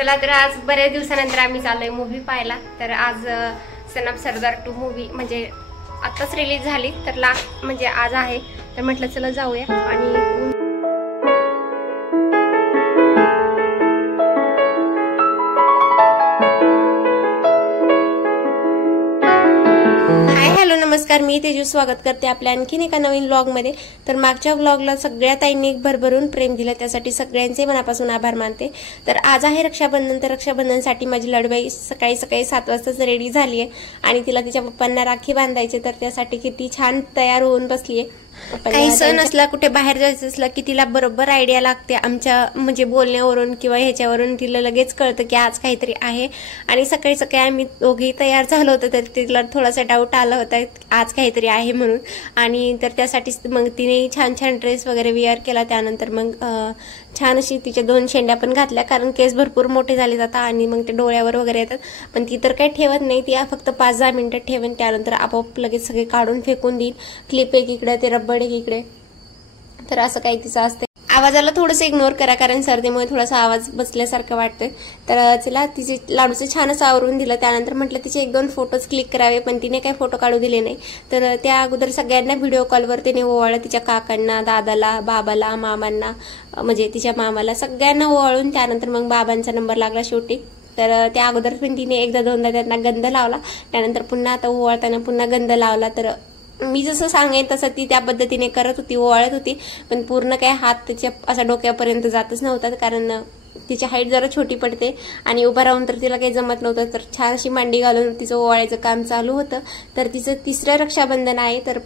चला तर आज बऱ्याच दिवसानंतर आम्ही चाललोय मूवी पाहायला। तर आज सन ऑफ सरदार 2 मूवी म्हणजे आत्ताच रिलीज झाली, तर लास्ट म्हणजे आज आहे, तर म्हटलं चला जाऊया। आणि नमस्कार, मी तेजू स्वागत करते आपल्या आणखीन एका नवीन व्लॉग मध्ये। तर मागच्या व्लॉगला सगळ्या ताईंनी भरभरून प्रेम दिलं, त्यासाठी सगळ्यांचे मनापासून आभार मानते। तर आज आहे रक्षाबंधन, तर रक्षाबंधनसाठी माझी लाडूबाई सकाळी 7 वाजताच रेडी झाली आहे आणि तिला तिच्या पप्पांना राखी बांधायचे, तर त्यासाठी किती छान तयार होऊन बसली आहे। काही सण असला, कुठे बाहेर जायचं असलं की तिला बरोबर आयडिया लागते, आमच्या म्हणजे बोलण्यावरून किंवा ह्याच्यावरून तिला लगेच कळतं की आज काहीतरी आहे। आणि सकाळी सकाळी आम्ही दोघेही तयार झालो होतो, तर तिला थोडासा डाऊट आला होता आज काहीतरी आहे म्हणून, आणि तर त्यासाठी मग तिने छान छान ड्रेस वगैरे वेअर केला। त्यानंतर मग छान अशी तिच्या 2 शेंड्या पण घातल्या, कारण केस भरपूर मोठे झाले जातात आणि मग ते डोळ्यावर वगैरे येतात। पण ती तर काही ठेवत नाही, ती फक्त 5-10 मिनिटं ठेवेन, त्यानंतर आपोआप लगेच सगळे काढून फेकून देईल। क्लिप एक इकडे, ते रब्बड एक इकडे, तर असं काही तिचं असते। आवाजाला थोडंसं इग्नोर करा, कारण सर्दीमुळे थोडासा आवाज बसल्यासारखं वाटतोय। तर चला तिचे लाडूचं छान असं आवरून दिलं, त्यानंतर म्हटलं तिचे 1-2 फोटोज क्लिक करावे, पण तिने काही फोटो काढू दिले नाही। तर त्या अगोदर सगळ्यांना व्हिडिओ कॉलवर तिने ओवाळलं, तिच्या काकांना, दादाला, बाबाला, मामांना, म्हणजे तिच्या मामाला, सगळ्यांना ओवाळून त्यानंतर मग बाबांचा नंबर लागला शेवटी। तर त्या अगोदर पण तिने 1-2दा त्यांना गंध लावला, त्यानंतर पुन्हा आता ओवाळताना पुन्हा गंध लावला। तर मी जसं सांगेन तसं ती त्या पद्धतीने करत होती, ओवाळत होती, पण पूर्ण काय हात तिच्या असा डोक्यापर्यंत जातच नव्हता, कारण तिची हाईट जरा छोटी पडते आणि उभा राहून तर तिला काही जमत नव्हतं। तर छान अशी मांडी घालून तिचं ओवाळायचं काम चालू होतं। तर तिचं 3रं रक्षाबंधन आहे, तर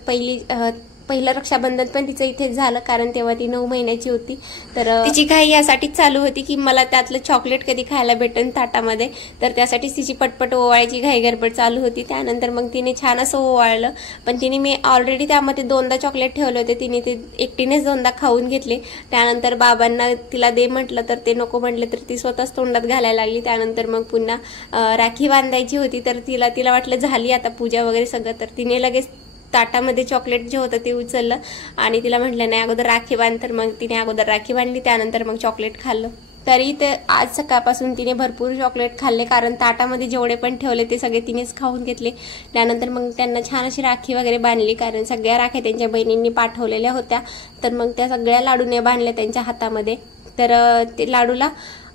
पहिलं रक्षाबंधन पण तिचं इथेच झालं, कारण तेव्हा ती 9 महिन्याची होती। तर तिची घाई यासाठीच चालू होती की मला त्यातलं चॉकलेट कधी खायला भेटेल ताटामध्ये, तर त्यासाठीच तिची पटपट ओवाळायची घाई गडबड चालू होती। त्यानंतर मग तिने छान असं ओवाळलं, पण तिने मी ऑलरेडी त्यामध्ये 2दा चॉकलेट ठेवले होते, तिने ते एकटीनेच 2दा खाऊन घेतले। त्यानंतर बाबांना तिला दे म्हटलं, तर ते नको म्हटले, तर ती स्वतःच तोंडात घालायला लागली। त्यानंतर मग पुन्हा राखी बांधायची होती, तर तिला वाटलं झाली आता पूजा वगैरे सगळं, तर तिने लगेच ताटामध्ये चॉकलेट जे होतं ते उचललं आणि तिला म्हटलं नाही अगोदर राखी बांध, तर मग तिने अगोदर राखी बांधली, त्यानंतर मग चॉकलेट खाल्लं। तरी ते आज सकाळपासून तिने भरपूर चॉकलेट खाल्ले, कारण ताटामध्ये जेवढे पण ठेवले ते सगळे तिनेच खाऊन घेतले। त्यानंतर मग त्यांना छान अशी राखी वगैरे बांधली, कारण सगळ्या राख्या त्यांच्या बहिणींनी पाठवलेल्या होत्या, तर मग त्या सगळ्या लाडूने बांधल्या त्यांच्या हातामध्ये। तर ते लाडूला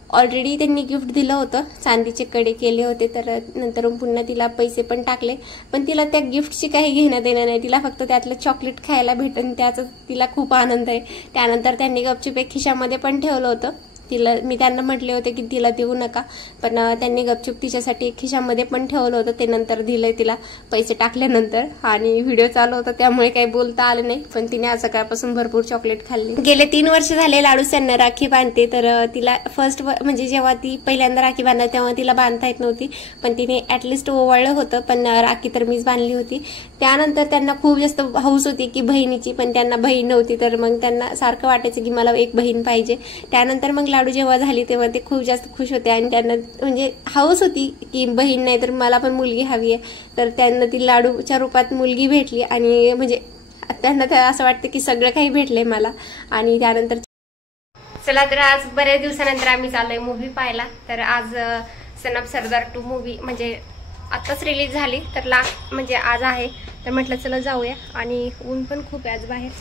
ऑलरेडी त्यांनी गिफ्ट दिलं होतं, चांदीचे कडे केले होते, तर नंतर पुन्हा तिला पैसे पण टाकले, पण तिला त्या गिफ्टची काही घेणं देणं नाही, तिला फक्त त्यातलं चॉकलेट खायला भेटन त्याचा तिला खूप आनंद आहे। त्यानंतर त्यांनी गपचूप एक खिशामध्ये पण ठेवलं होतं, मी त्यांना म्हटले होते की तिला देऊ नका, पण त्यांनी गपचूप तिच्यासाठी एक खिशामध्ये पण ठेवलं होतं, ते नंतर दिलंय तिला पैसे टाकल्यानंतर। आणि व्हिडिओ चालू होता त्यामुळे काही बोलता आलं नाही, पण तिने आज सकाळपासून भरपूर चॉकलेट खाल्ली। गेले 3 वर्ष झाले लाडू त्यांना राखी बांधते, तर तिला फर्स्ट म्हणजे जेव्हा ती पहिल्यांदा राखी बांधली तेव्हा तिला बांधता येत नव्हती, पण तिने ऍटलिस्ट ओवाळलं होतं, पण राखी तर मीच बांधली होती। त्यानंतर त्यांना खूप जास्त हौस होती की बहिणीची, पण त्यांना बहीण नव्हती, तर मग त्यांना सारखं वाटायचं की मला एक बहीण पाहिजे। त्यानंतर मग लाडू जेव्हा झाली तेव्हा ते खूप जास्त खुश होते आणि त्यांना म्हणजे हौस होती की बहीण नाही तर मला पण मुलगी हवी आहे, तर त्यांना ती लाडूच्या रूपात मुलगी भेटली आणि म्हणजे त्यांना असं वाटतं की सगळं काही भेटलंय मला। आणि त्यानंतर चला तर आज बऱ्याच दिवसानंतर आम्ही चाललोय मूवी पाहायला। तर आज सन ऑफ सरदार 2 मूवी म्हणजे आत्ताच रिलीज झाली, तर लास्ट म्हणजे आज आहे, तर म्हटलं चला जाऊया। आणि ऊन पण खूप आहे आज बाहेर,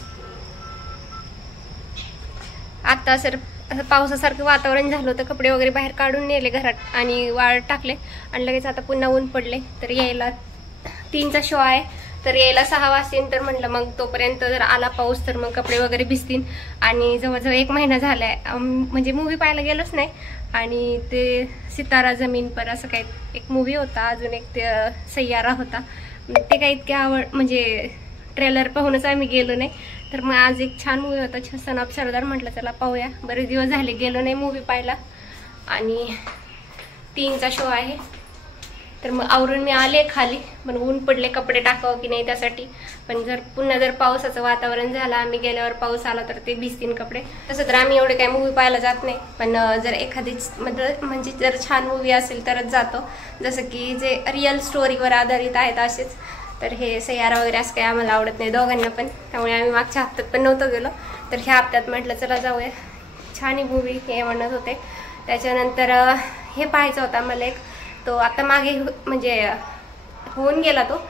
आता पावसासारखं वातावरण झालं होतं, कपडे वगैरे बाहेर काढून नेले घरात आणि वाळत टाकले, आणि लगेच आता पुन्हा ऊन पडले। तर यायला 3चा शो आहे, तर यायला 6 वाजतील, तर म्हटलं मग तोपर्यंत जर आला पाऊस तर मग कपडे वगैरे भिजतील। आणि जवळजवळ 1 महिना झालाय म्हणजे मूवी पाहायला गेलोच नाही, आणि ते सितारा जमीन पर असं काही एक मूवी होता, अजून एक ते सय्यारा होता, ते काही इतके म्हणजे ट्रेलर पाहूनच आम्ही गेलो नाही। तर मग आज एक छान मूवी होता सन ऑफ सरदार, म्हटलं चला पाहूया, बरेच दिवस झाले गेलो नाही मूवी पाहायला। आणि 3चा शो आहे, तर मग आवरून मी आले खाली, पण ऊन पडले कपडे टाकावं की नाही त्यासाठी, पण पुन्हा जर पावसाचं वातावरण झालं, आम्ही गेल्यावर पाऊस आला तर ते भिजतील कपडे। तसं तर आम्ही एवढे काही मूवी पाहायला जात नाही, पण जर एखादी म्हणजे जर छान मूवी असेल तरच जातो, जसं की जे रिअल स्टोरीवर आधारित आहेत असेच। तर हे सय्यारा वगैरे असं काही आम्हाला आवडत नाही दोघांना पण, त्यामुळे आम्ही मागच्या हप्त्यात पण नव्हतं गेलो, तर ह्या हप्त्यात म्हटलं चला जाऊया, छान ही मूवी हे म्हणत होते। त्याच्यानंतर हे पाहायचा होता मला एक, तो आता मागे म्हणजे होऊन गेला तो,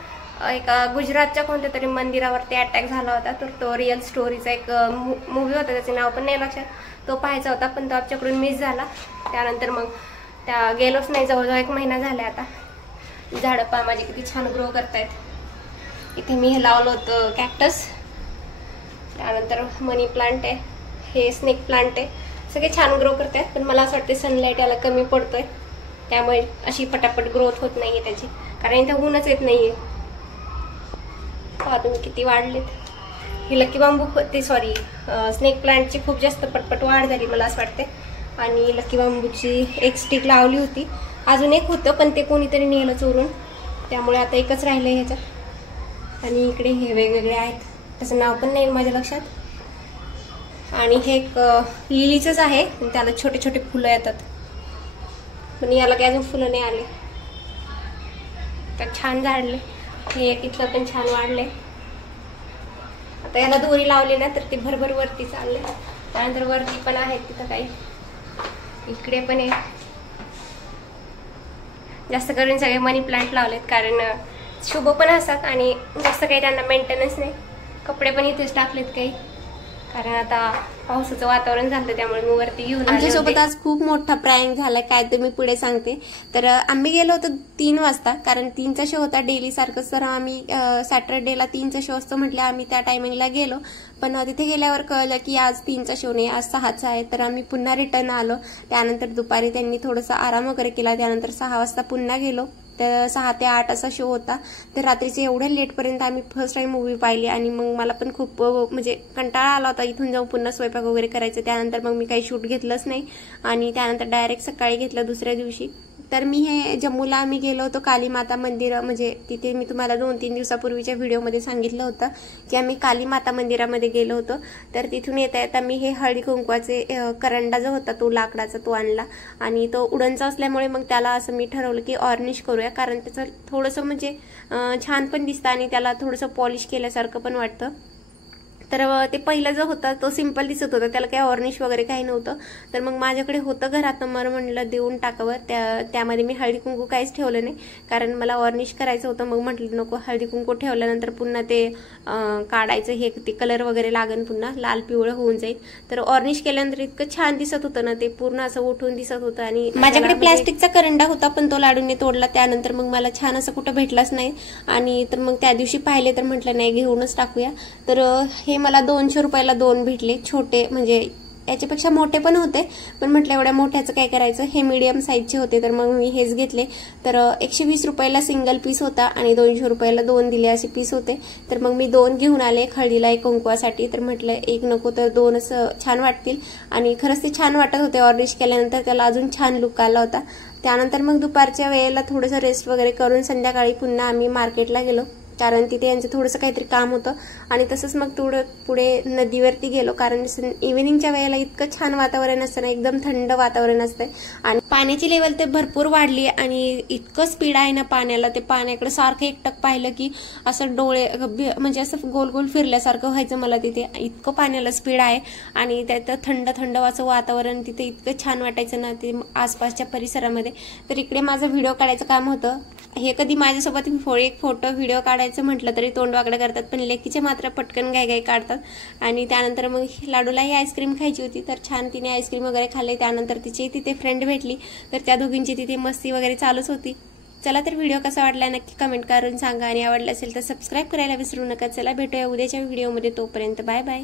एक गुजरातच्या कोणत्या तरी मंदिरावरती अटॅक झाला होता, तर तो रिअल स्टोरीचा एक मूवी होता, त्याचे नाव पण नाही लक्षात, तो पाहायचा होता पण तो आमच्याकडून मिस झाला. त्यानंतर मग त्या गेलोच नाही. जवळजवळ 1 महिना झाला आता. झाडं पहा माझे किती छान ग्रो करतायत. इथे मी हे लावलं होतं कॅक्टस, त्यानंतर मनी प्लांट आहे, हे स्नेक प्लांट आहे, सगळे छान ग्रो करतायत. पण मला असं वाटतं सनलाईट याला कमी पडतोय, त्यामुळे अशी पटापट ग्रोथ होत नाहीये त्याची, कारण इथं ऊनच येत नाहीये. पहा तुम्ही किती वाढलेत. ही लकी बांबू ते सॉरी स्नेक प्लांटची खूप जास्त पटपट वाढ झाली मला असं वाटते. आणि लकी बांबूची एक स्टिक लावली होती, अजून एक होतं पण ते कोणीतरी नेलं चोरून, त्यामुळे आता एकच राहिलं ह्याच्यात. आणि इकडे हे वेगवेगळे आहेत, त्याचं नाव पण नाही माझ्या लक्षात. आणि हे एक लिलीचंच आहे, त्याला छोटे छोटे फुलं येतात, पण याला काही अजून फुलं नाही आले. तर छान झाडले. हे एक इथलं पण छान वाढले. आता याला दोरी लावली ना तर ते भरभर वरती चालले. त्यानंतर वरती पण आहेत तिथं काही, इकडे पण आहे. जास्त करून सगळे मनी प्लांट लावलेत, कारण शुभ पण असतात आणि जास्त काही त्यांना मेंटेनन्स नाही. कपडे पण इथेच टाकलेत काही, कारण आता पावसाचं वातावरण झालं त्यामुळे मी वरती घेऊन आले. आमच्यासोबत आज खूप मोठा प्रँक झालाय, काय ते मी पुढे सांगते. तर आम्ही गेलो होतो 3 वाजता, कारण 3चा शो होता डेली सारखंच. तर आम्ही सॅटरडेला 3चा शो असतो म्हटलं, आम्ही त्या टायमिंगला गेलो. पण तिथे गेल्यावर कळलं की आज 3चा शो नाही, आज 6चा आहे. तर आम्ही पुन्हा रिटर्न आलो. त्यानंतर दुपारी त्यांनी थोडासा आराम वगैरे केला. त्यानंतर 6 वाजता पुन्हा गेलो. तर 6 ते 8 असा शो होता. तर रात्रीचे एवढ्या लेटपर्यंत आम्ही फर्स्ट टाइम मूवी पाहिली. आणि मग मला पण खूप म्हणजे कंटाळा आला होता इथून जाऊन पुन्हा स्वयंपाक वगैरे करायचं. त्यानंतर मग मी काही शूट घेतलंच नाही आणि त्यानंतर डायरेक्ट सकाळी घेतलं दुसऱ्या दिवशी. तर मी हे जम्मूला आम्ही गेलो होतो काली माता मंदिर, म्हणजे तिथे मी तुम्हाला 2-3 दिवसापूर्वीच्या व्हिडिओमध्ये सांगितलं होतं की आम्ही काली माता मंदिरामध्ये गेलो होतो. तर तिथून येता येता मी हे हळदी कुंकवाचे करंडा जो होता तो लाकडाचा तो आणला. आणि तो उडनचा असल्यामुळे मग त्याला असं मी ठरवलं की ऑर्निश करूया, कारण त्याचं थोडंसं म्हणजे छान पण दिसतं आणि त्याला थोडंसं पॉलिश केल्यासारखं पण वाटतं. तर ते पहिला जो होता तो सिंपल दिसत होता, त्याला काही ऑर्निश वगैरे काही नव्हतं. तर मग माझ्याकडे होतं घरात, मला म्हणलं देऊन टाकावं. त्यामध्ये मी हळदी कुंकू काहीच ठेवलं नाही, कारण मला ऑर्निश करायचं होतं. मग म्हटलं नको, हळदी कुंकू ठेवल्यानंतर पुन्हा ते काढायचं, हे ते कलर वगैरे लागन, पुन्हा लाल पिवळं होऊन जाईल. तर ऑर्निश केल्यानंतर इतकं छान दिसत होतं ना, ते पूर्ण असं उठून दिसत होतं. आणि माझ्याकडे प्लॅस्टिकचा करंडा होता पण तो लाडूने तोडला. त्यानंतर मग मला छान असं कुठं भेटलाच नाही. आणि तर मग त्या दिवशी पाहिले तर म्हटलं नाही, घेऊनच टाकूया. तर हे मला 200 रुपयाला 2 भेटले. छोटे म्हणजे याच्यापेक्षा मोठे पण होते, पण म्हटलं एवढ्या मोठ्याचं काय करायचं, हे मीडियम साईजचे होते. तर मग मी हेच घेतले. तर 120 रुपयाला सिंगल पीस होता आणि 200 रुपयाला 2 दिले असे पीस होते. तर मग मी 2 घेऊन आले, हळदीला एक कुंकवासाठी. तर म्हटलं एक नको तर 2च छान वाटतील. आणि खरंच ते छान वाटत होते. ऑर्निश केल्यानंतर त्याला अजून छान लुक आला होता. त्यानंतर मग दुपारच्या वेळेला थोडंसं रेस्ट वगैरे करून संध्याकाळी पुन्हा आम्ही मार्केटला गेलो, कारण तिथे यांचं थोडंसं काहीतरी काम होतं. आणि तसंच मग थोडं पुढे नदीवरती गेलो, कारण इव्हिनिंगच्या वेळेला इतकं छान वातावरण असतं ना, एकदम थंड वातावरण असतं. आणि पाण्याची लेवल ते भरपूर वाढली आणि इतकं स्पीड आहे ना पाण्याला. ते पाण्याकडे सारखं एकटक पाहिलं की असं डोळे म्हणजे असं गोल गोल फिरल्यासारखं व्हायचं मला तिथे, इतकं पाण्याला स्पीड आहे. आणि त्यात थंड थंड असं वातावरण तिथे इतकं छान वाटायचं ना ते आसपासच्या परिसरामध्ये. तर इकडे माझं व्हिडिओ काढायचं काम होतं. हे कधी माझ्यासोबत एक फोटो व्हिडिओ काढायचं म्हटलं तरी तोंड वाकडं करतात, पण लेकीचे मात्र पटकन गाय काढतात. आणि त्यानंतर मग लाडूलाही आईस्क्रीम खायची होती, तर छान तिने आईस्क्रीम वगैरे खाल्ले. त्यानंतर तिची तिथे फ्रेंड भेटली, तर त्या दोघींची तिथे मस्ती वगैरे चालूच होती. चला तर व्हिडिओ कसा वाटला नक्की कमेंट करून सांगा, आणि आवडला असेल तर सबस्क्राईब करायला विसरू नका. चला भेटूया उद्याच्या व्हिडिओमध्ये, तोपर्यंत बाय बाय.